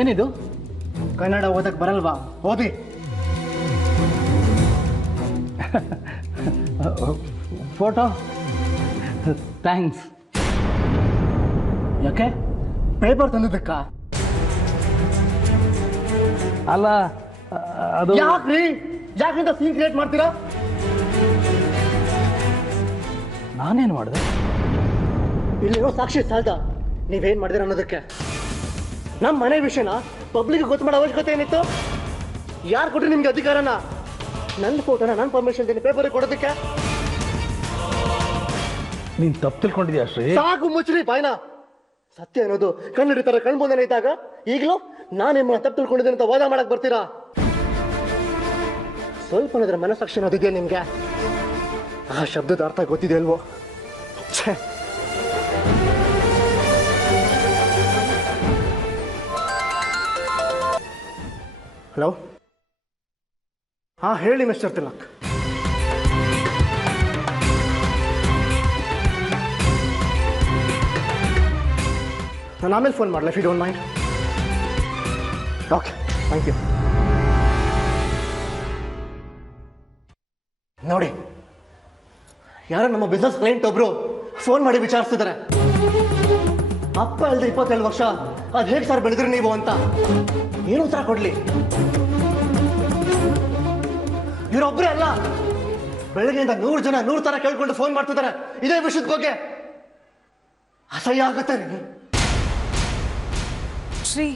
ಏನಿದು? ಕನ್ನಡ ಓದಕ್ಕೆ ಬರಲ್ವಾ? ಓದಿ. ಫೋಟೋ? ಥ್ಯಾಂಕ್ಸ್. ಯಾಕೆ? ಪೇಪರ್ ತಂದಿದ್ದಕ್ಕ? ಅಲ್ಲ ಅದು ಯಾಕ್ರಿ? ಯಾಕಿಂತ ಸೀನ್ ಕ್ರಿಯೇಟ್ ಮಾಡ್ತೀರಾ? ನಾನೇನು ಮಾಡಿದೆ? ಇಲ್ಲಿರೋ ಸಾಕ್ಷಿ ಸಾಲ್ದ ನೀವೇನ್ ಮಾಡಿದಿರ ಅನ್ನೋದಕ್ಕೆ. ನಮ್ಮ ಮನೆ ವಿಷಯನ ಪಬ್ಲಿಕ್ ಗೊತ್ತು ಮಾಡೋ ಅವಶ್ಯಕತೆ ಏನಿತ್ತು? ಯಾರು ಕೊಟ್ರಿ ನಿಮ್ಗೆ ಅಧಿಕಾರನ ನನ್ನ ಫೋಟೋನ ನನ್ನ ಪರ್ಮಿಷನ್ ಪೇಪರ್ ಕೊಡೋದಕ್ಕೆ? ನೀನ್ ತಪ್ಪು ತಿಳ್ಕೊಂಡಿದ್ಯಾ ಶ್ರೀ? ಸಾಕು ಮುಚ್ಚ್ರಿ ಬಾಯ್ನ. ಸತ್ಯ ಅನ್ನೋದು ಕಣ್ಣಿಡಿತಾರ ಕಣ್ಮುಂದೆ ಇದ್ದಾಗ ಈಗಲೂ ನಾನೇಮ ತಪ್ಪು ತಿಳ್ಕೊಂಡಿದ್ದೀನಿ ಅಂತ ವಾದ ಮಾಡಕ್ ಬರ್ತೀರಾ? ಸ್ವಲ್ಪ ಅನ್ನೋದ್ರ ಮನಸ್ಸಾಕ್ಷಿ ಅನ್ನೋದಿದೆಯಾ ನಿಮ್ಗೆ? ಆ ಶಬ್ದದ ಅರ್ಥ ಗೊತ್ತಿದೆ ಅಲ್ವೋ? ಹಲೋ. ಹಾ ಹೇಳಿ ಮಿಸ್ಟರ್ ತಿಲಕ್. ನಾನು ಆಮೇಲೆ ಫೋನ್ ಮಾಡಲ, if you don't mind. Okay, thank you. ನೋಡಿ, ಯಾರೋ ನಮ್ಮ ಬಿಸ್ನೆಸ್ ಕ್ಲೈಂಟ್ ಒಬ್ರು ಫೋನ್ ಮಾಡಿ ವಿಚಾರಿಸ್ತಿದ್ದಾರೆ. ಅಪ್ಪ ಅಲ್ದೆ 27 ವರ್ಷ ಅದು ಹೇಗೆ ಸರ್ ಬೆಳೆದ್ರಿ ನೀವು ಅಂತ. ಏನು ಉತ್ತರ ಕೊಡ್ಲಿ? ಇವರೊಬ್ಬರೇ ಅಲ್ಲ, ಬೆಳಗ್ಗೆಯಿಂದ 100 ಜನ 100 ತರ ಕೇಳ್ಕೊಂಡು ಫೋನ್ ಮಾಡ್ತಿದ್ದಾರೆ ಇದೇ ವಿಷಯದ ಬಗ್ಗೆ. ಅಸಹ್ಯ ಆಗುತ್ತೆ ರೀ. ಶ್ರೀ,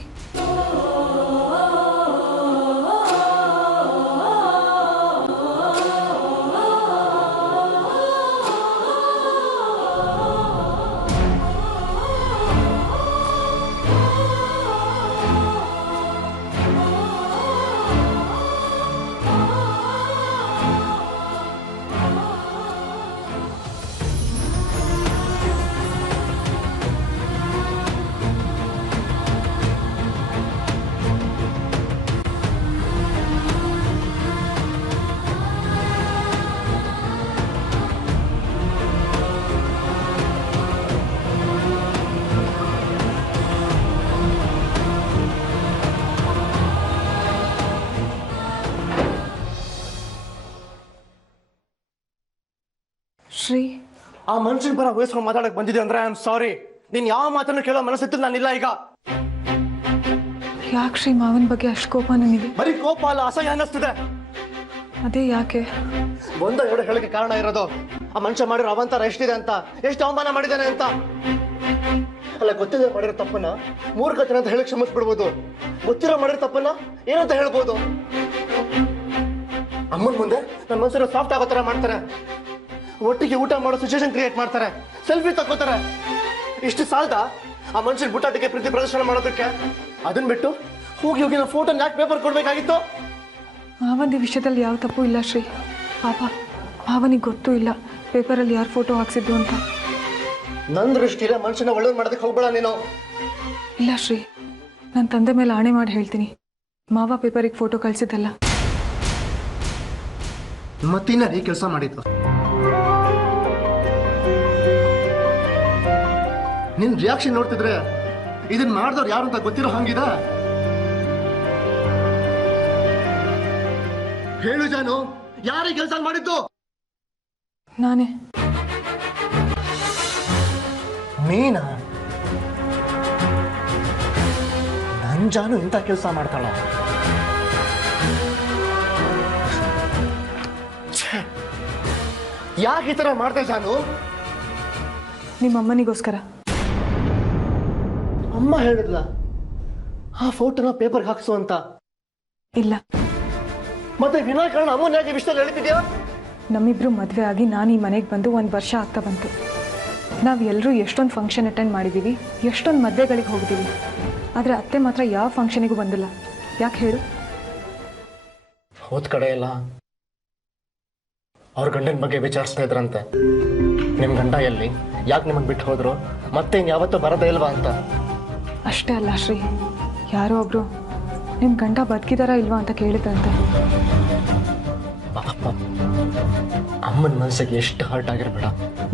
ಶ್ರೀ, ಆ ಮನುಷ್ಯನ ಪರ ವಯಸ್ಕೊಂಡು ಮಾತಾಡಕ್ ಬಂದಿದೆ ಅಂದ್ರೆ ಐ ಆಮ್ ಸಾರಿ. ನೀನ್ ಯಾವ ಮಾತನ್ನು ಕೇಳೋ ಮನಸ್ಸಿತ್ತು ನಾನಿಲ್ಲ ಈಗ. ಯಾಕೆ ಶ್ರೀ ಮಾವನ ಬಗ್ಗೆ ಅಷ್ಟು ಕೋಪ ನನಗೆ? ಬರೀ ಕೋಪ ಅಲ್ಲ, ಅಸಹ್ಯ ಅನ್ನಿಸ್ತಿದೆ. ಅದೇ ಯಾಕೆ? ಒಂದೋ ಎರಡು ಹೇಳಕ್ಕೆ ಕಾರಣ ಇರೋದು ಆ ಮನುಷ್ಯ ಮಾಡಿರೋ ಅವಂತರ ಎಷ್ಟಿದೆ ಅಂತ, ಎಷ್ಟು ಅವಮಾನ ಮಾಡಿದ್ದಾನೆ ಅಂತ. ಅಲ್ಲ, ಗೊತ್ತಿದೆ ಮಾಡಿರೋ ತಪ್ಪನ್ನ ಮೂರ್ಖತನ ಅಂತ ಹೇಳಿ ಕ್ಷಮಿಸ್ಬಿಡ್ಬೋದು. ಗೊತ್ತಿರೋ ಮಾಡಿರೋ ತಪ್ಪನ್ನ ಏನಂತ ಹೇಳ್ಬೋದು? ಅಮ್ಮನ ಮುಂದೆ ನನ್ನ ಮನಸ್ಸನ್ನು ಸಾಫ್ಟ್ ಆಗೋ ಥರ ಮಾಡ್ತಾರೆ. ಒಟ್ಟಿಗೆ ಊಟ ಮಾಡೋ ಸಿಚುವೇಶನ್ ಕ್ರಿಯೇಟ್ ಮಾಡ್ತಾರೆ. ಸೆಲ್ಫಿ ತಕ್ಕೋತಾರೆ. ಇಷ್ಟು ಸಾಲದ ಆ ಮನುಷ್ಯನ ಬುಟ್ಟಾಟಿಕೆ ಪ್ರೀತಿ ಪ್ರದರ್ಶನ ಮಾಡೋದಕ್ಕೆ? ಅದನ್ನ ಬಿಟ್ಟು ಹೋಗಿ ಹೋಗಿ ನಾವು ಫೋಟೋ ಯಾಕೆ ಪೇಪರ್ ಕೊಡ್ಬೇಕಾಗಿತ್ತು? ಮಾವನ ವಿಷಯದಲ್ಲಿ ಯಾವ ತಪ್ಪು ಇಲ್ಲ ಶ್ರೀ. ಪಾಪ ಮಾವನಿಗೆ ಗೊತ್ತೂ ಇಲ್ಲ ಪೇಪರಲ್ಲಿ ಯಾರು ಫೋಟೋ ಹಾಕ್ಸಿದ್ದು ಅಂತ. ನನ್ನ ದೃಷ್ಟಿಲ್ಲ ಮನುಷ್ಯನ ಒಳ್ಳೇದು ಮಾಡೋದಕ್ಕೆ ಹೋಗ್ಬೇಡ ನೀನು. ಇಲ್ಲ ಶ್ರೀ, ನನ್ನ ತಂದೆ ಮೇಲೆ ಆಣೆ ಮಾಡಿ ಹೇಳ್ತೀನಿ, ಮಾವ ಪೇಪರಿಗೆ ಫೋಟೋ ಕಳಿಸಿದ್ದಲ್ಲ. ಮತ್ತಿನ್ನ ಈ ಕೆಲಸ ಮಾಡಿದ್ದು ನಿನ್ ರಿಯಾಕ್ಷನ್ ನೋಡ್ತಿದ್ರೆ ಇದನ್ನ ಮಾಡಿದವ್ರು ಯಾರು ಅಂತ ಗೊತ್ತಿರೋ ಹಂಗಿದೆ. ಹೇಳು ಜಾನು, ಯಾರೀ ಕೆಲಸ ಮಾಡಿದ್ದು? ನಾನೇ. ಮೀನಾ? ನನ್ ಜಾನು ಇಂಥ ಕೆಲಸ ಮಾಡ್ತಾಳ? ಯಾಕೆ ಈ ತರ ಮಾಡ್ದೆ ಜಾನು? ನಿಮ್ಮ ಅಮ್ಮನಿಗೋಸ್ಕರ. ಅಮ್ಮ ಹೇಳಿದ್ಲ ಆ ಫೋಟೋನ ಪೇಪರ್ಗೆ ಹಾಕ್ಸು ಅಂತ? ಇಲ್ಲ. ಮತ್ತೆ ವಿನಾಕಾರಣ ಅಮ್ಮನ ಯಾಕೆ ವಿಷಯದಲ್ಲಿ ಹೇಳ್ತಿದ್ಯಾ? ನಮ್ಮಿಬ್ರು ಮದುವೆ ಆಗಿ ನಾನು ಈ ಮನೆಗೆ ಬಂದು 1 ವರ್ಷ ಆಗ್ತಾ ಬಂತು. ನಾವು ಎಲ್ಲರೂ ಎಷ್ಟೊಂದು ಫಂಕ್ಷನ್ ಅಟೆಂಡ್ ಮಾಡಿದ್ದೀವಿ, ಎಷ್ಟೊಂದು ಮದುವೆಗಳಿಗೆ ಹೋಗಿದ್ದೀವಿ. ಆದರೆ ಅತ್ತೆ ಮಾತ್ರ ಯಾವ ಫಂಕ್ಷನಿಗೂ ಬಂದಿಲ್ಲ. ಯಾಕೆ ಹೇಳು? ಹೋದ ಕಡೆ ಎಲ್ಲ ಅವ್ರ ಗಂಡನ ಬಗ್ಗೆ ವಿಚಾರಿಸ್ತಾ ಇದ್ರಂತೆ. ನಿಮ್ಮ ಗಂಡ ಎಲ್ಲಿ, ಯಾಕೆ ನಿಮಗೆ ಬಿಟ್ಟು ಹೋದ್ರು, ಮತ್ತೆ ಇನ್ಯಾವತ್ತೂ ಬರೋದೇ ಇಲ್ವಾ ಅಂತ. ಅಷ್ಟೇ ಅಲ್ಲ ಶ್ರೀ, ಯಾರೋ ಒಬ್ರು ನಿಮ್ಮ ಗಂಡ ಬದುಕಿದಾರಾ ಇಲ್ವಾ ಅಂತ ಕೇಳಿದ್ರಂತೆ. ಅಮ್ಮನ ಮನಸ್ಸಿಗೆ ಎಷ್ಟು ಹರ್ಟ್ ಆಗಿರ್ಬೇಡ.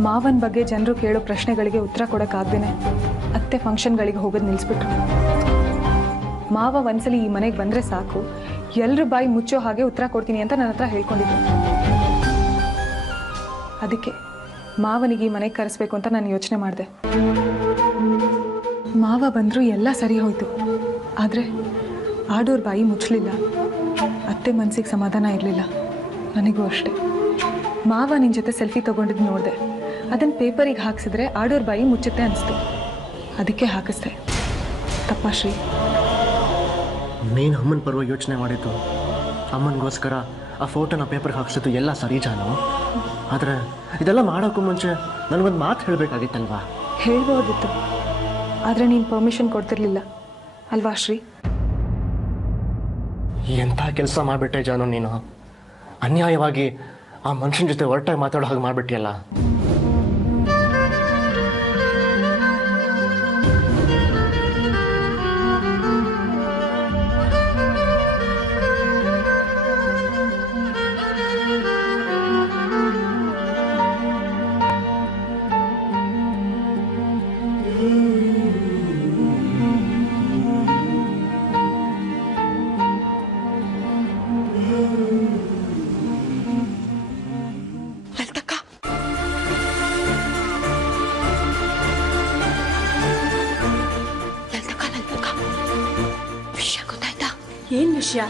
ಮಾವನ ಬಗ್ಗೆ ಜನರು ಕೇಳೋ ಪ್ರಶ್ನೆಗಳಿಗೆ ಉತ್ತರ ಕೊಡೋಕ್ಕಾಗ್ದೇನೆ ಅತ್ತೆ ಫಂಕ್ಷನ್ಗಳಿಗೆ ಹೋಗೋದು ನಿಲ್ಲಿಸ್ಬಿಟ್ರು. ಮಾವ ಒಂದ್ಸಲಿ ಈ ಮನೆಗೆ ಬಂದರೆ ಸಾಕು, ಎಲ್ಲರೂ ಬಾಯಿ ಮುಚ್ಚೋ ಹಾಗೆ ಉತ್ತರ ಕೊಡ್ತೀನಿ ಅಂತ ನನ್ನ ಹತ್ರ ಹೇಳ್ಕೊಂಡಿದ್ರು. ಅದಕ್ಕೆ ಮಾವನಿಗೆ ಈ ಮನೆಗೆ ಕರೆಸ್ಬೇಕು ಅಂತ ನಾನು ಯೋಚನೆ ಮಾಡಿದೆ. ಮಾವ ಬಂದರೂ ಎಲ್ಲ ಸರಿ ಹೋಯಿತು. ಆದರೆ ಆಡೋರ್ ಬಾಯಿ ಮುಚ್ಚಲಿಲ್ಲ. ಅತ್ತೆ ಮನಸ್ಸಿಗೆ ಸಮಾಧಾನ ಇರಲಿಲ್ಲ. ನನಗೂ ಅಷ್ಟೆ. ಮಾವ ನಿನ್ನ ಜೊತೆ ಸೆಲ್ಫಿ ತೊಗೊಂಡಿದ್ದು ನೋಡಿದೆ. ಅದನ್ನು ಪೇಪರಿಗೆ ಹಾಕಿಸಿದ್ರೆ ಆಡೋರ್ ಬಾಯಿ ಮುಚ್ಚುತ್ತೆ ಅನಿಸ್ತು. ಅದಕ್ಕೆ ಹಾಕಿಸ್ದೆ. ತಪ್ಪಾ ಶ್ರೀ? ನೀನು ಅಮ್ಮನ ಪರವಾಗಿ ಯೋಚನೆ ಮಾಡಿದ್ದು, ಅಮ್ಮನಿಗೋಸ್ಕರ ಆ ಫೋಟೋನ ಪೇಪರ್ಗೆ ಹಾಕ್ಸಿದ್ದು ಎಲ್ಲ ಸರಿ ಜಾನು. ಆದರೆ ಇದೆಲ್ಲ ಮಾಡೋಕ್ಕೂ ಮುಂಚೆ ನನಗೊಂದು ಮಾತು ಹೇಳಬೇಕಾಗಿತ್ತಲ್ವಾ? ಹೇಳ್ಬೋದಿತ್ತು, ಆದರೆ ನೀನು ಪರ್ಮಿಷನ್ ಕೊಡ್ತಿರ್ಲಿಲ್ಲ ಅಲ್ವಾ ಶ್ರೀ? ಎಂಥ ಕೆಲಸ ಮಾಡಿಬಿಟ್ಟೆ ಜಾನು ನೀನು. ಅನ್ಯಾಯವಾಗಿ ಆ ಮನುಷ್ಯನ ಜೊತೆ ಹೊರಟಾಗಿ ಮಾತಾಡೋ ಹಾಗೆ ಮಾಡಿಬಿಟ್ಟಿಯಲ್ಲ. ಏನು ವಿಷಯ?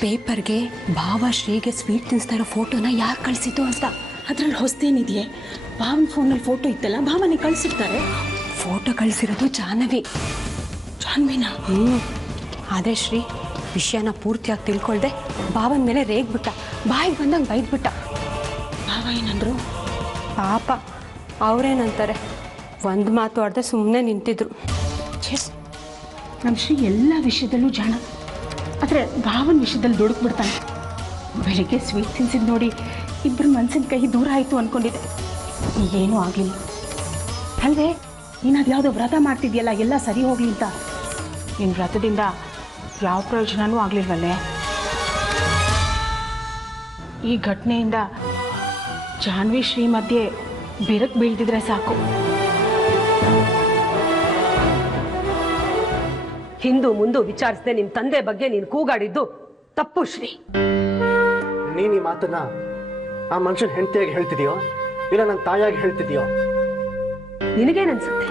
ಪೇಪರ್ಗೆ ಭಾವ ಶ್ರೀಗೆ ಸ್ವೀಟ್ ತಿನ್ನಿಸ್ತಾ ಇರೋ ಫೋಟೋನ ಯಾರು ಕಳಿಸಿದ್ದು ಅಂತ. ಅದ್ರಲ್ಲಿ ಹೊಸದೇನಿದೆಯೇ? ಭಾವನ ಫೋನಲ್ಲಿ ಫೋಟೋ ಇತ್ತಲ್ಲ, ಭಾವನೆ ಕಳಿಸಿರ್ತಾರೆ. ಫೋಟೋ ಕಳಿಸಿರೋದು ಜಾಹ್ನವಿ. ಜಾಹ್ನವಿನ? ಆದರೆ ಶ್ರೀ ವಿಷಯನ ಪೂರ್ತಿಯಾಗಿ ತಿಳ್ಕೊಳ್ದೆ ಭಾವನ ಮೇಲೆ ರೇಗ್ಬಿಟ್ಟ. ಬಾಯಿಗೆ ಬಂದಂಗೆ ಬೈದ್ಬಿಟ್ಟ. ಭಾವ ಏನಂದ್ರು? ಪಾಪ ಅವರೇನಂತಾರೆ, ಒಂದು ಮಾತು ಆಡದೆ ಸುಮ್ಮನೆ ನಿಂತಿದ್ರು. ನಮ್ಮ ಶ್ರೀ ಎಲ್ಲ ವಿಷಯದಲ್ಲೂ ಜಾಣ. ಆದರೆ ಭಾವನ ವಿಷಯದಲ್ಲಿ ದುಡುಕ್ಬಿಡ್ತಾನೆ. ಬೆಳಿಗ್ಗೆ ಸ್ವೀಟ್ ತಿನ್ಸಿದ್ದು ನೋಡಿ ಇಬ್ಬರ ಮನಸ್ಸಿನ ಕೈ ದೂರ ಆಯಿತು ಅಂದ್ಕೊಂಡಿದ್ದೆ. ಈಗೇನೂ ಆಗಲಿಲ್ಲ. ಅಲ್ಲದೆ ನೀನು ಯಾವುದೋ ವ್ರತ ಮಾಡ್ತಿದ್ಯಲ್ಲ, ಎಲ್ಲ ಸರಿ ಹೋಗಲಿ ಅಂತ. ನಿನ್ನ ವ್ರತದಿಂದ ಯಾವ ಪ್ರಯೋಜನವೂ ಆಗಲಿಲ್ವಲ್ಲೇ? ಈ ಘಟನೆಯಿಂದ ಜಾಹ್ನವಿ ಶ್ರೀ ಮಧ್ಯೆ ಬೆರಕು ಬೀಳ್ದಿದ್ರೆ ಸಾಕು. ಹಿಂದೂ ಮುಂದೆ ವಿಚಾರಿಸದೆ ನಿಮ್ ತಂದೆ ಬಗ್ಗೆ ನೀನು ಕೂಗಾಡಿದ್ದು ತಪ್ಪು ಶ್ರೀ. ನೀನು ಈ ಮಾತನ್ನ ಆ ಮನುಷ್ಯನ ಹೆಂಡತಿಯಾಗಿ ಹೇಳ್ತಿದ್ಯೋ ಇಲ್ಲ ನನ್ನ ತಾಯಿಯಾಗಿ ಹೇಳ್ತಿದ್ಯೋ? ನಿನಗೇನನ್ಸುತ್ತೆ?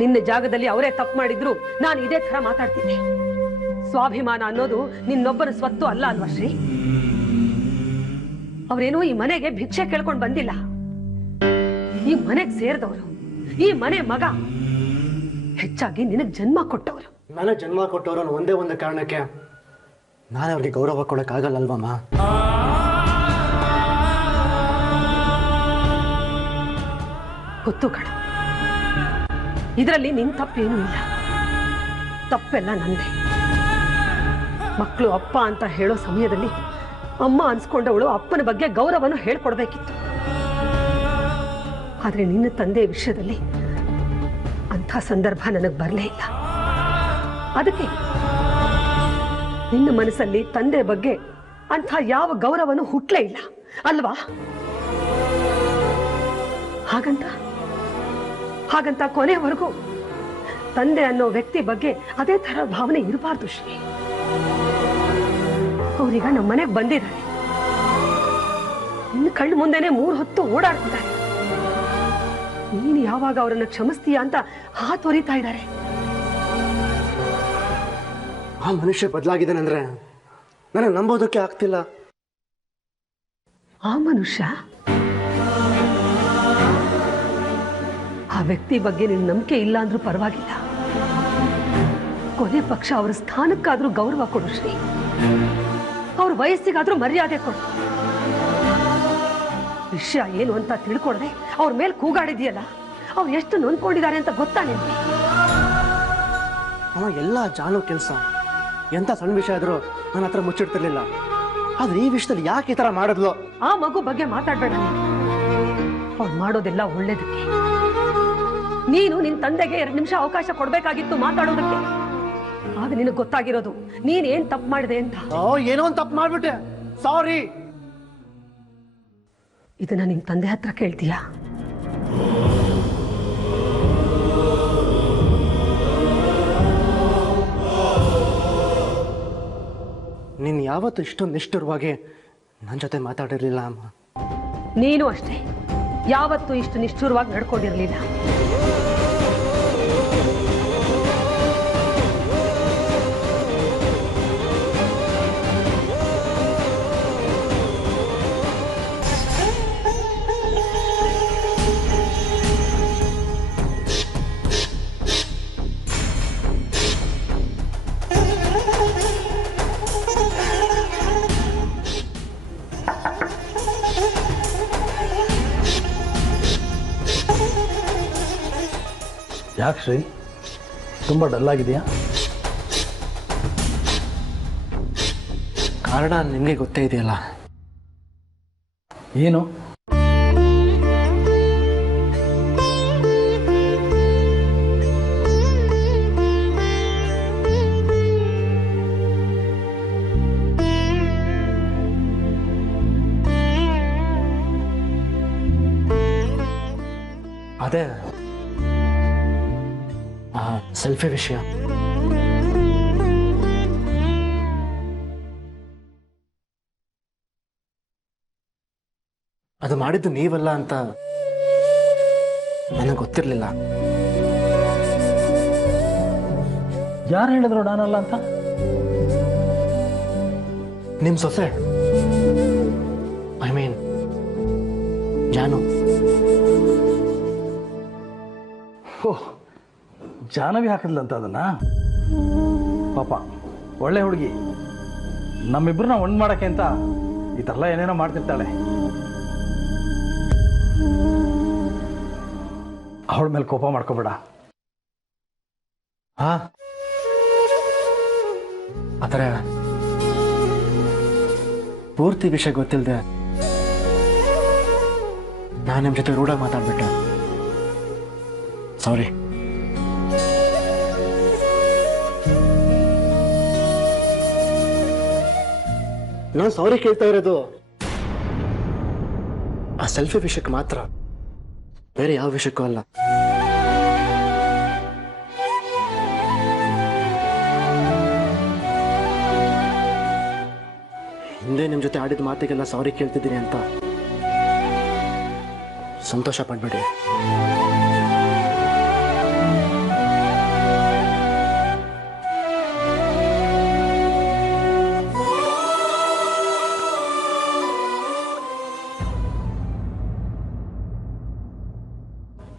ನಿನ್ನ ಜಾಗದಲ್ಲಿ ಅವರೇ ತಪ್ಪು ಮಾಡಿದ್ರು ನಾನು ಇದೇ ತರ ಮಾತಾಡ್ತಿದ್ದೆ. ಸ್ವಾಭಿಮಾನ ಅನ್ನೋದು ನಿನ್ನೊಬ್ಬನ ಸ್ವತ್ತು ಅಲ್ಲ ಅಲ್ವಾ ಶ್ರೀ? ಅವರೇನೋ ಈ ಮನೆಗೆ ಭಿಕ್ಷೆ ಕೇಳ್ಕೊಂಡು ಬಂದಿಲ್ಲ. ಈ ಮನೆಗೆ ಸೇರಿದವರು, ಈ ಮನೆ ಮಗ, ಹೆಚ್ಚಾಗಿ ನಿನಗೆ ಜನ್ಮ ಕೊಟ್ಟವರು. ನನಗೆ ಜನ್ಮ ಕೊಟ್ಟವರು ಒಂದೇ ಒಂದು ಕಾರಣಕ್ಕೆ ನಾನೇ ಅವ್ರಿಗೆ ಗೌರವ ಕೊಡೋಕ್ಕಾಗಲ್ಲಲ್ವಮ್ಮ? ಗೊತ್ತು ಕಣ, ಇದರಲ್ಲಿ ನಿನ್ ತಪ್ಪೇನೂ ಇಲ್ಲ. ತಪ್ಪೆಲ್ಲ ನಂದೆ. ಮಕ್ಕಳು ಅಪ್ಪ ಅಂತ ಹೇಳೋ ಸಮಯದಲ್ಲಿ ಅಮ್ಮ ಅನ್ಸ್ಕೊಂಡವಳು ಅಪ್ಪನ ಬಗ್ಗೆ ಗೌರವನು ಹೇಳ್ಕೊಡ್ಬೇಕಿತ್ತು. ಆದ್ರೆ ನಿನ್ನ ತಂದೆ ವಿಷಯದಲ್ಲಿ ಅಂಥ ಸಂದರ್ಭ ನನಗೆ ಬರಲೇ ಇಲ್ಲ. ಅದಕ್ಕೆ ನಿನ್ನ ಮನಸ್ಸಲ್ಲಿ ತಂದೆ ಬಗ್ಗೆ ಅಂಥ ಯಾವ ಗೌರವನು ಹುಟ್ಟಲೇ ಇಲ್ಲ ಅಲ್ವಾ? ಹಾಗಂತ ಕೊನೆವರೆಗೂ ತಂದೆ ಅನ್ನೋ ವ್ಯಕ್ತಿ ಬಗ್ಗೆ ಅದೇ ತರ ಭಾವನೆ ಇರಬಾರ್ದು ಶ್ರೀ. ಅವರೀಗ ನಮ್ಮ ಮನೆಗೆ ಬಂದಿದ್ದಾರೆ. ನಿನ್ನ ಕಣ್ಣು ಮುಂದೆನೆ 3 ಹೊತ್ತು ಓಡಾಡ್ತಿದ್ದಾರೆ. ನೀನು ಯಾವಾಗ ಅವರನ್ನು ಕ್ಷಮಿಸ್ತೀಯ ಅಂತ ಹಾತೊರಿತಾ ಇದ್ದಾರೆ. ಆ ಮನುಷ್ಯ ಬದಲಾಗಿದ್ದಾನಂದ್ರೆ ನನಗೆ ನಂಬೋದಕ್ಕೆ ಆಗ್ತಿಲ್ಲ. ಆ ಮನುಷ್ಯ, ಆ ವ್ಯಕ್ತಿ ಬಗ್ಗೆ ನಿನ್ನ ನಂಬಿಕೆ ಇಲ್ಲ ಅಂದ್ರೂ ಪರವಾಗಿಲ್ಲ. ಕೊನೆ ಪಕ್ಷ ಅವರ ಸ್ಥಾನಕ್ಕಾದ್ರೂ ಗೌರವ ಕೊಡು ಶ್ರೀ. ಅವ್ರ ವಯಸ್ಸಿಗಾದ್ರೂ ಮರ್ಯಾದೆ ಕೊಡು. ವಿಷಯ ಏನು ಅಂತ ತಿಳ್ಕೊಡದೆ ಅವ್ರ ಮೇಲೆ ಕೂಗಾಡಿದ್ಯಲ್ಲ, ಅವ್ರು ಎಷ್ಟು ನೊಂದ್ಕೊಂಡಿದ್ದಾರೆ ಅಂತ ಗೊತ್ತಾ ನಿನ್ಗೆ? ಅವ ಎಲ್ಲ ಜಾನು ಕೆಲಸ. ಎಂತ ಸಣ್ಣ ವಿಷಯ ಆದ್ರೂ ನನ್ನ ಹತ್ರ ಮುಚ್ಚಿಡ್ತಿರ್ಲಿಲ್ಲ. ಆದ್ರೆ ಈ ವಿಷಯದಲ್ಲಿ ಯಾಕೆ ಈ ತರ ಮಾಡಿದ್ಲು? ಆ ಮಗು ಬಗ್ಗೆ ಮಾತಾಡ್ಬೇಡ ನೀನು. ಅವ್ರು ಮಾಡೋದೆಲ್ಲ ಒಳ್ಳೇದಕ್ಕೆ. ನೀನು ನಿನ್ ತಂದೆಗೆ 2 ನಿಮಿಷ ಅವಕಾಶ ಕೊಡ್ಬೇಕಾಗಿತ್ತು ಮಾತಾಡೋದಕ್ಕೆ. ಆಗ ನಿನಗೆ ಗೊತ್ತಾಗಿರೋದು ನೀನ್ ಏನ್ ತಪ್ಪು ಮಾಡಿದೆ ಅಂತ. ಏನೋ ಒಂದು ತಪ್ಪು ಮಾಡ್ಬಿಟ್ಟೆ, ಸಾರಿ. ಇದನ್ನ ನಿಮ್ ತಂದೆ ಹತ್ರ ಕೇಳ್ತೀಯಾ? ನೀನು ಯಾವತ್ತೂ ಇಷ್ಟೊಂದು ನಿಷ್ಠುರವಾಗಿ ನನ್ನ ಜೊತೆ ಮಾತಾಡಿರಲಿಲ್ಲ ಅಮ್ಮ. ನೀನು ಅಷ್ಟೇ ಯಾವತ್ತೂ ಇಷ್ಟು ನಿಷ್ಠುರವಾಗಿ ನಡ್ಕೊಂಡಿರಲಿಲ್ಲ. ಯಾಕೆ ಶ್ರೀ, ತುಂಬ ಡಲ್ಲಾಗಿದೆಯಾ? ಕಾರಣ ನಿಮಗೆ ಗೊತ್ತೇ ಇದೆಯಲ್ಲ. ಏನು? ಅದೇ ಸೆಲ್ಫಿ ವಿಷಯ. ಅದು ಮಾಡಿದ್ದು ನೀವಲ್ಲ ಅಂತ ನನಗೆ ಗೊತ್ತಿರಲಿಲ್ಲ. ಯಾರು ಹೇಳಿದ್ರು ನಾನಲ್ಲ ಅಂತ? ನಿಮ್ಮ ಸೊಸೆ, ಐ ಮೀನ್ ಜಾನು. ಓಹ್, ಜಾಹ್ನವಿ ಹಾಕಿದ್ಲಂತ ಅದನ್ನ? ಪಾಪ ಒಳ್ಳೆ ಹುಡುಗಿ, ನಮ್ಮಿಬ್ಬರನ್ನ ಒಂದು ಮಾಡೋಕ್ಕೆ ಅಂತ ಈ ಥರ ಏನೇನೋ ಮಾಡ್ತಿರ್ತಾಳೆ. ಅವಳ ಮೇಲೆ ಕೋಪ ಮಾಡ್ಕೋಬೇಡ. ಹಾ, ಆದರೆ ಪೂರ್ತಿ ವಿಷಯ ಗೊತ್ತಿಲ್ಲದೆ ನಾನು ನಿಮ್ಮ ಜೊತೆ ರೂಢಾಗಿ ಮಾತಾಡ್ಬಿಟ್ಟೆ. ಸಾರಿ. ನಾನು ಸಾರಿ ಕೇಳ್ತಾ ಇರೋದು ಆ ಸೆಲ್ಫಿ ವಿಷಯಕ್ಕೆ ಮಾತ್ರ, ಬೇರೆ ಯಾವ ವಿಷಯಕ್ಕೂ ಅಲ್ಲ. ಹಿಂದೆ ನಿಮ್ಮ ಜೊತೆ ಆಡಿದ ಮಾತಿಗೆಲ್ಲ ಸಾರಿ ಕೇಳ್ತಿದ್ದೀನಿ ಅಂತ ಸಂತೋಷ ಪಡ್ಬೇಡಿ.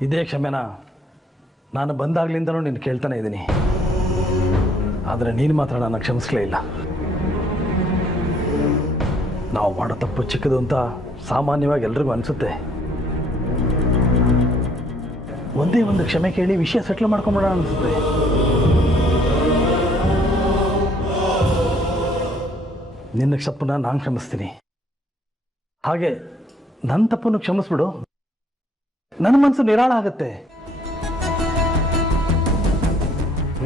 ಇದೇ ಕ್ಷಮೆನ ನಾನು ಬಂದಾಗ್ಲಿಂದನೂ ನೀನು ಕೇಳ್ತಾನೆ ಇದ್ದೀನಿ. ಆದರೆ ನೀನು ಮಾತ್ರ ನನ್ನ ಕ್ಷಮಿಸಲೇ ಇಲ್ಲ. ನಾವು ಮಾಡೋ ತಪ್ಪು ಚಿಕ್ಕದು ಅಂತ ಸಾಮಾನ್ಯವಾಗಿ ಎಲ್ರಿಗೂ ಅನಿಸುತ್ತೆ. ಒಂದೇ ಒಂದು ಕ್ಷಮೆ ಕೇಳಿ ವಿಷಯ ಸೆಟ್ಲ್ ಮಾಡ್ಕೊಂಬಿಡೋಣ ಅನಿಸುತ್ತೆ. ನಿನ್ನ ತಪ್ಪನ್ನ ನಾನು ಕ್ಷಮಿಸ್ತೀನಿ. ಹಾಗೆ ನನ್ನ ತಪ್ಪನ್ನು ಕ್ಷಮಿಸ್ಬಿಡು, ನನ್ನ ಮನಸ್ಸು ನಿರಾಳ ಆಗುತ್ತೆ.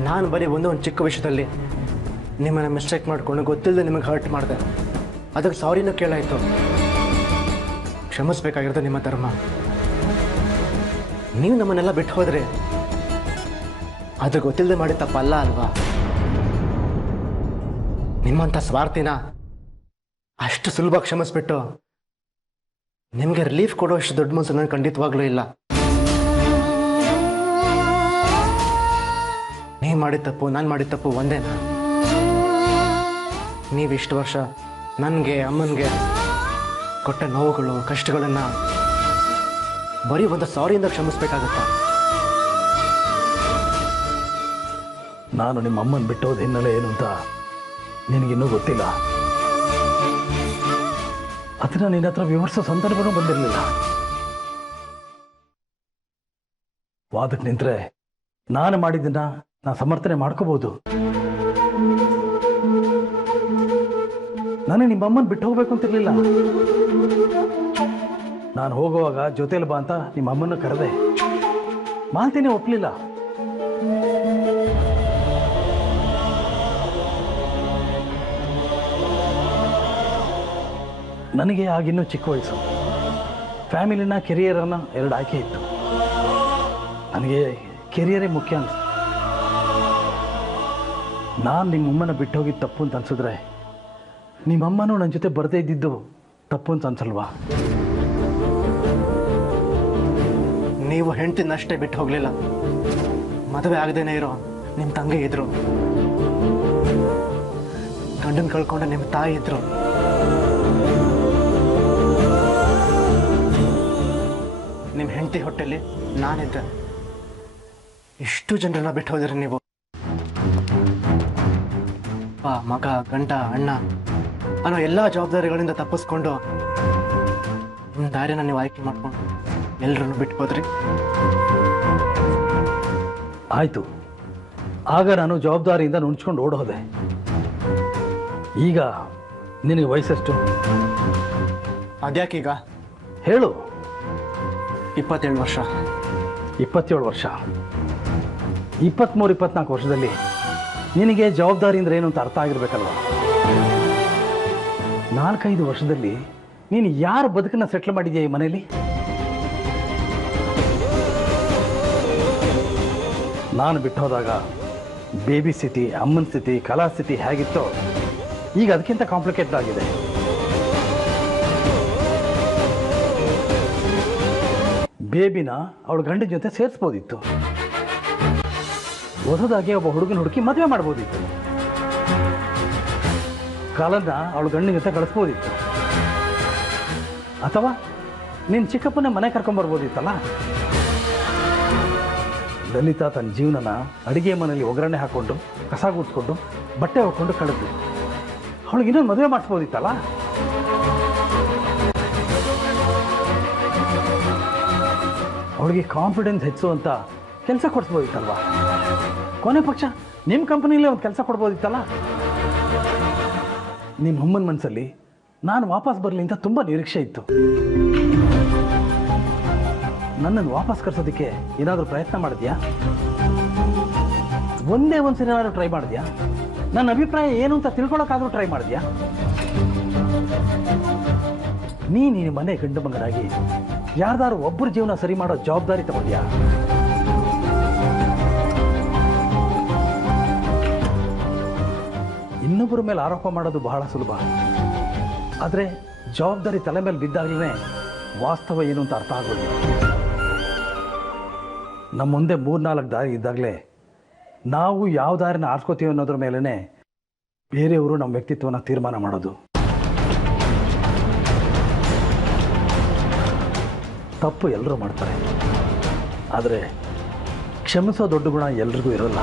ನಾನು ಬರೀ ಒಂದು ಚಿಕ್ಕ ವಿಷಯದಲ್ಲಿ ನಿಮ್ಮನ್ನ ಮಿಸ್ಟೇಕ್ ಮಾಡಿಕೊಂಡು ಗೊತ್ತಿಲ್ಲದೆ ನಿಮಗೆ ಹರ್ಟ್ ಮಾಡಿದೆ. ಅದಕ್ಕೆ ಸಾರಿನೂ ಕೇಳಾಯಿತು. ಕ್ಷಮಿಸ್ಬೇಕಾಗಿರೋದು ನಿಮ್ಮ ಧರ್ಮ. ನೀವು ನಮ್ಮನ್ನೆಲ್ಲ ಬಿಟ್ಟು ಹೋದ್ರೆ ಅದು ಗೊತ್ತಿಲ್ಲದೆ ಮಾಡಿ ತಪ್ಪಲ್ಲ ಅಲ್ವಾ? ನಿಮ್ಮಂಥ ಸ್ವಾರ್ಥಿನ ಅಷ್ಟು ಸುಲಭ ಕ್ಷಮಿಸ್ಬಿಟ್ಟು ನಿಮಗೆ ರಿಲೀಫ್ ಕೊಡೋಷ್ಟು ದೊಡ್ಡ ಮನಸ್ಸು ನನಗೆ ಖಂಡಿತವಾಗ್ಲೂ ಇಲ್ಲ. ನೀವು ಮಾಡಿದ ತಪ್ಪು, ನಾನು ಮಾಡಿದ ತಪ್ಪು ಒಂದೇನಾ? ನೀವಿಷ್ಟು ವರ್ಷ ನನಗೆ, ಅಮ್ಮನಿಗೆ ಕೊಟ್ಟ ನೋವುಗಳು, ಕಷ್ಟಗಳನ್ನು ಬರೀ ಒಂದು ಸಾರಿಯಿಂದ ಕ್ಷಮಿಸ್ಬೇಕಾಗತ್ತಾ? ನಾನು ನಿಮ್ಮ ಅಮ್ಮನ ಬಿಟ್ಟೋದ ಹಿನ್ನೆಲೆ ಏನು ಅಂತ ನಿನಗಿನ್ನೂ ಗೊತ್ತಿಲ್ಲ. ಅದನ್ನ ನಿನ್ನ ಹತ್ರ ವಿವರಿಸೋ ಸಂದರ್ಭನೂ ಬಂದಿರಲಿಲ್ಲ. ವಾದಕ್ಕೆ ನಿಂತರೆ ನಾನು ಮಾಡಿದ್ದನ್ನ ನಾನು ಸಮರ್ಥನೆ ಮಾಡ್ಕೋಬಹುದು. ನನಗೆ ನಿಮ್ಮ ಅಮ್ಮನ ಬಿಟ್ಟು ಹೋಗ್ಬೇಕು ಅಂತಿರ್ಲಿಲ್ಲ. ನಾನು ಹೋಗುವಾಗ ಜೊತೆಲಿ ಬಾ ಅಂತ ನಿಮ್ಮ ಅಮ್ಮನ ಕರೆದೆ. ಮಾಲ್ತಿನೇ ಒಪ್ಪಲಿಲ್ಲ. ನನಗೆ ಆಗಿನ್ನೂ ಚಿಕ್ಕ ವಯಸ್ಸು. ಫ್ಯಾಮಿಲಿನ ಕೆರಿಯರನ್ನ ಎರಡು ಆಯ್ಕೆ ಇತ್ತು. ನನಗೆ ಕೆರಿಯರೇ ಮುಖ್ಯ ಅನಿಸ್ತು. ನಾನು ನಿಮ್ಮ ಅಮ್ಮನ ಬಿಟ್ಟು ಹೋಗಿದ್ದು ತಪ್ಪು ಅಂತ ಅನ್ಸಿದ್ರೆ ನಿಮ್ಮಮ್ಮನೂ ನನ್ನ ಜೊತೆ ಬರದೇ ಇದ್ದಿದ್ದು ತಪ್ಪು ಅಂತ ಅನ್ಸಲ್ವಾ? ನೀವು ಹೆಂಡ್ತಿನಷ್ಟೇ ಬಿಟ್ಟು ಹೋಗಲಿಲ್ಲ, ಮದುವೆ ಆಗದೇನೆ ಇರೋ ನಿಮ್ಮ ತಂಗಿ ಇದ್ರು, ಗಂಡನ ಕಳ್ಕೊಂಡ ನಿಮ್ಮ ತಾಯಿ ಇದ್ರು, ನಿಮ್ಮ ಹೆಂಡತಿ ಹೊಟ್ಟೆಲಿ ನಾನಿದ್ದೆ. ಇಷ್ಟು ಜನರನ್ನ ಬಿಟ್ಟು ಹೋದ್ರಿ ನೀವು. ಮಗ, ಗಂಡ, ಅಣ್ಣ ಅನ್ನೋ ಎಲ್ಲ ಜವಾಬ್ದಾರಿಗಳಿಂದ ತಪ್ಪಿಸ್ಕೊಂಡು ನಿಮ್ಮ ದಾರಿನ ನೀವು ಆಯ್ಕೆ ಮಾಡ್ಕೊಂಡು ಎಲ್ಲರನ್ನು ಬಿಟ್ಟು ಹೋದ್ರಿ. ಆಯಿತು, ಆಗ ನಾನು ಜವಾಬ್ದಾರಿಯಿಂದ ನುಣ್ಸ್ಕೊಂಡು ಓಡೋದೆ. ಈಗ ನಿನಗೆ ವಯಸ್ಸೆಷ್ಟು? ಅದ್ಯಾಕೀಗ? ಹೇಳು. 27 ವರ್ಷ. 27 ವರ್ಷ. 23-24 ವರ್ಷದಲ್ಲಿ ನಿನಗೆ ಜವಾಬ್ದಾರಿ ಅಂದರೆ ಏನು ಅಂತ ಅರ್ಥ ಆಗಿರ್ಬೇಕಲ್ವ? 4-5 ವರ್ಷದಲ್ಲಿ ನೀನು ಯಾರ ಬದುಕನ್ನು ಸೆಟ್ಲ್ ಮಾಡಿದ್ಯಾ ಈ ಮನೆಯಲ್ಲಿ? ನಾನು ಬಿಟ್ಟೋದಾಗ ಬೇಬಿ ಸ್ಥಿತಿ, ಅಮ್ಮನ ಸ್ಥಿತಿ, ಕಲಾ ಸ್ಥಿತಿ ಹೇಗಿತ್ತೋ ಈಗ ಅದಕ್ಕಿಂತ ಕಾಂಪ್ಲಿಕೇಟೆಡ್ ಆಗಿದೆ. ಬೇಬಿನ ಅವಳ ಗಂಡನ ಜೊತೆ ಸೇರಿಸ್ಬೋದಿತ್ತು. ಹೊಸದಾಗಿ ಒಬ್ಬ ಹುಡುಗನ ಹುಡುಕಿ ಮದುವೆ ಮಾಡ್ಬೋದಿತ್ತು. ಕಾಲನ್ನ ಅವಳ ಗಂಡನ ಜೊತೆ ಕಳಿಸ್ಬೋದಿತ್ತು. ಅಥವಾ ನಿನ್ನ ಚಿಕ್ಕಪ್ಪನ ಮನೆ ಕರ್ಕೊಂಬರ್ಬೋದಿತ್ತಲ್ಲ. ಲಲಿತಾ ತನ್ನ ಜೀವನನ ಅಡುಗೆ ಮನೆಯಲ್ಲಿ ಒಗ್ಗರಣೆ ಹಾಕ್ಕೊಂಡು, ಕಸ ಗುಡಿಸ್ಕೊಂಡು, ಬಟ್ಟೆ ಹೊಕ್ಕೊಂಡು ಕಳೆದು ಅವಳಿಗೆ ಇನ್ನೊಂದು ಮದುವೆ ಮಾಡಿಸ್ಬೋದಿತ್ತಲ್ಲ. ಅವಳಿಗೆ ಕಾನ್ಫಿಡೆನ್ಸ್ ಹೆಚ್ಚುವಂಥ ಕೆಲಸ ಕೊಡಿಸ್ಬೋದಿತ್ತಲ್ವ? ಕೊನೆ ಪಕ್ಷ ನಿಮ್ಮ ಕಂಪನಿಲೇ ಒಂದು ಕೆಲಸ ಕೊಡ್ಬೋದಿತ್ತಲ್ಲ. ನಿಮ್ಮ ಅಮ್ಮನ ಮನಸ್ಸಲ್ಲಿ ನಾನು ವಾಪಸ್ ಬರಲಿ ಅಂತ ತುಂಬ ನಿರೀಕ್ಷೆ ಇತ್ತು. ನನ್ನನ್ನು ವಾಪಸ್ ಕರ್ಸೋದಕ್ಕೆ ಏನಾದರೂ ಪ್ರಯತ್ನ ಮಾಡಿದ್ಯಾ? ಒಂದೇ ಒಂದ್ಸರಿ ಏನಾದರೂ ಟ್ರೈ ಮಾಡಿದ್ಯಾ? ನನ್ನ ಅಭಿಪ್ರಾಯ ಏನು ಅಂತ ತಿಳ್ಕೊಳಕ್ಕಾದ್ರೂ ಟ್ರೈ ಮಾಡಿದ್ಯಾ? ನೀನು ಮನೆ ಗಂಡು ಮಗನಾಗಿ ಯಾರ್ದಾರು ಒಬ್ಬರ ಜೀವನ ಸರಿ ಮಾಡೋ ಜವಾಬ್ದಾರಿ ತಗೊಂಡ್ಯಾ? ಇನ್ನೊಬ್ಬರ ಮೇಲೆ ಆರೋಪ ಮಾಡೋದು ಬಹಳ ಸುಲಭ. ಆದರೆ ಜವಾಬ್ದಾರಿ ತಲೆ ಮೇಲೆ ಬಿದ್ದಾಗಲೇ ವಾಸ್ತವ ಏನು ಅಂತ ಅರ್ಥ ಆಗೋದು. ನಮ್ಮ ಮುಂದೆ 3-4 ದಾರಿ ಇದ್ದಾಗಲೇ ನಾವು ಯಾವ ದಾರಿನ ಆರಿಸ್ಕೋತೀವಿ ಅನ್ನೋದ್ರ ಮೇಲೇ ಬೇರೆಯವರು ನಮ್ಮ ವ್ಯಕ್ತಿತ್ವನ ತೀರ್ಮಾನ ಮಾಡೋದು. ತಪ್ಪು ಎಲ್ಲರೂ ಮಾಡ್ತಾರೆ, ಆದರೆ ಕ್ಷಮಿಸೋ ದೊಡ್ಡ ಗುಣ ಎಲ್ರಿಗೂ ಇರೋಲ್ಲ.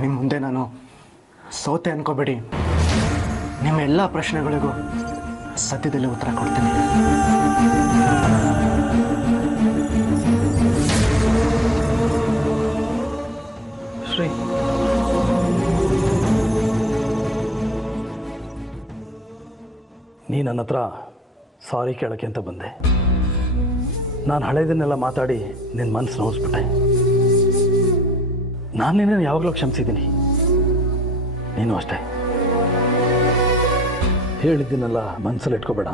ನಿಮ್ಮ ಮುಂದೆ ನಾನು ಸೋತೆ ಅನ್ಕೋಬೇಡಿ. ನಿಮ್ಮ ಎಲ್ಲ ಪ್ರಶ್ನೆಗಳಿಗೂ ಸದ್ಯದಲ್ಲಿ ಉತ್ತರ ಕೊಡ್ತೀನಿ. ಶ್ರೀ, ನೀ ನನ್ನ ಹತ್ರ ಸಾರಿ ಕೇಳೋಕ್ಕೆ ಅಂತ ಬಂದೆ. ನಾನು ಹಳೆಯದನ್ನೆಲ್ಲ ಮಾತಾಡಿ ನಿನ್ನ ಮನಸ್ಸು ನೋಯಿಸ್ಬಿಟ್ಟೆ. ನಾನು ನಿನ್ನನ್ನು ಯಾವಾಗಲೂ ಕ್ಷಮಿಸಿದ್ದೀನಿ, ನೀನು ಅಷ್ಟೇ. ಹೇಳಿದ್ದೀನಲ್ಲ, ಮನಸ್ಸಲ್ಲಿ ಇಟ್ಕೋಬೇಡ.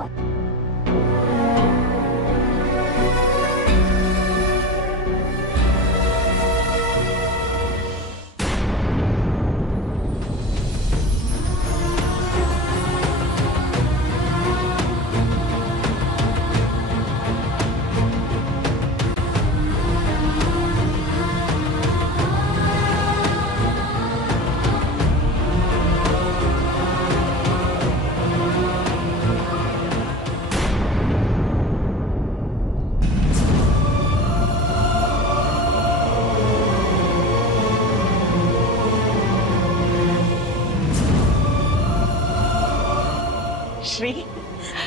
ಶ್ರೀ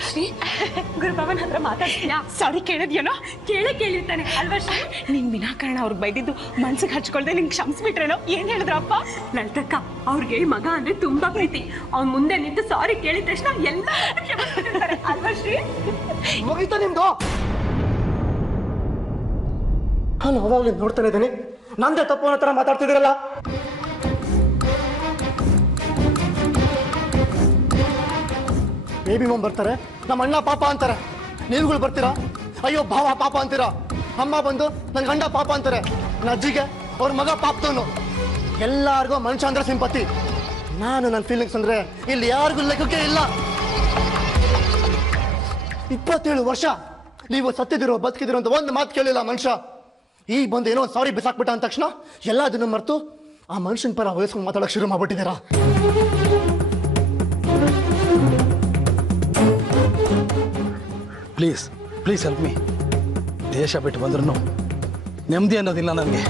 ಶ್ರೀ ಗುರುಭವನ್ ಹತ್ರ ಮಾತಾಡ್ತೀಯಾ? ಸಾರಿ ಕೇಳಿದ್ಯೇನೋ? ಕೇಳಿರ್ತಾನೆ ಅಲ್ವಾ ಶ್ರೀ? ನಿನ್ ವಿನಾಕಾರಣ ಅವ್ರಿಗೆ ಬೈದಿದ್ದು ಮನ್ಸಿಗೆ ಹಚ್ಕೊಳ್ದೆ ನಿಂಗೆ ಕ್ಷಮಿಸ್ಬಿಟ್ರೇನೋ? ಏನ್ ಹೇಳಿದ್ರಪ್ಪ? ಲಲಿತಕ್ಕ, ಅವ್ರಿಗೆ ಮಗ ಅಂದ್ರೆ ತುಂಬಾ ಪ್ರೀತಿ. ಅವ್ನ್ ಮುಂದೆ ನಿಂತು ಸಾರಿ ಕೇಳಿದ ತಕ್ಷಣ ಎಲ್ಲ ಕ್ಷಮಿಸ್ಬಿಟ್ಟಿರ್ತಾರೆ ಅಲ್ವಾ ಶ್ರೀ? ಮುಗೀತಾ ನಿಮ್ದು? ನಾನು ಅವಾಗಲೇ ನೋಡ್ತಾನೆ ಇದ್ದೀನಿ, ನಂದೇ ತಪ್ಪು ಅನ್ನೋ ಥರ ಮಾತಾಡ್ತಿದ್ದೀರಲ್ಲ. ಬೇಬಿ ಮಮ್ ಬರ್ತಾರೆ, ನಮ್ಮ ಅಣ್ಣ ಪಾಪ ಅಂತಾರೆ, ನೀವುಗಳು ಬರ್ತೀರಾ? ಅಯ್ಯೋ ಭಾವ ಪಾಪ ಅಂತೀರಾ, ಅಮ್ಮ ಬಂದು ನನ್ನ ಗಂಡ ಪಾಪ ಅಂತಾರೆ, ನನ್ನ ಅಜ್ಜಿಗೆ ಅವ್ರ ಮಗ ಪಾಪ್ತವನು. ಎಲ್ಲಾರ್ಗೂ ಮನುಷ್ಯ ಅಂದ್ರೆ ಸಿಂಪತಿ. ನಾನು ನನ್ನ ಫೀಲಿಂಗ್ಸ್ ಅಂದ್ರೆ ಇಲ್ಲಿ ಯಾರಿಗೂ ಲೆಕ್ಕಕ್ಕೆ ಇಲ್ಲ. 27 ವರ್ಷ ನೀವು ಸತ್ತಿದಿರೋ ಬದುಕಿದಿರೋ ಅಂತ ಒಂದು ಮಾತು ಕೇಳಿಲ್ಲ ಮನುಷ್ಯ. ಈಗ ಬಂದು ಏನೋ ಸಾರಿ ಬಿಸಾಕ್ಬಿಟ್ಟ ಅಂದ ತಕ್ಷಣ ಎಲ್ಲದನ್ನ ಮರೆತು ಆ ಮನುಷ್ಯನ ಪರ ವಯಸ್ಕೊಂಡು ಮಾತಾಡೋಕೆ ಶುರು ಮಾಡ್ಬಿಟ್ಟಿದ್ದೀರಾ. Please please help me. ದೇಶ ಬಿಟ್ಟು ಬಂದ್ರೂ ನೆಮ್ಮದಿ ಅನ್ನೋದಿಲ್ಲ ನನಗೆ.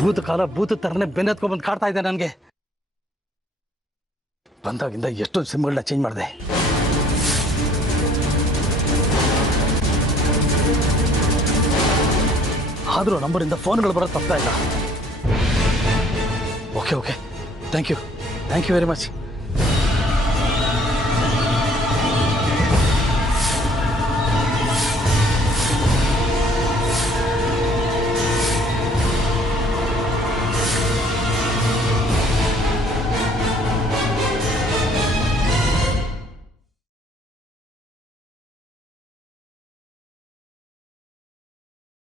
ಭೂತಕಾಲ ಭೂತ ಥರನೇ ಬೆನ್ನತ್ಕೊಂಡ್ಬಂದು ಕಾಡ್ತಾ ಇದೆ ನನಗೆ. ಬಂದಾಗಿಂದ ಎಷ್ಟೊಂದು ಸಿಮ್ಗಳನ್ನ ಚೇಂಜ್ ಮಾಡಿದೆ. ಆದರೂ ನಂಬರಿಂದ ಫೋನ್ಗಳು ಬರೋದು ತಪ್ತಾ ಇಲ್ಲ. Okay thank you very much.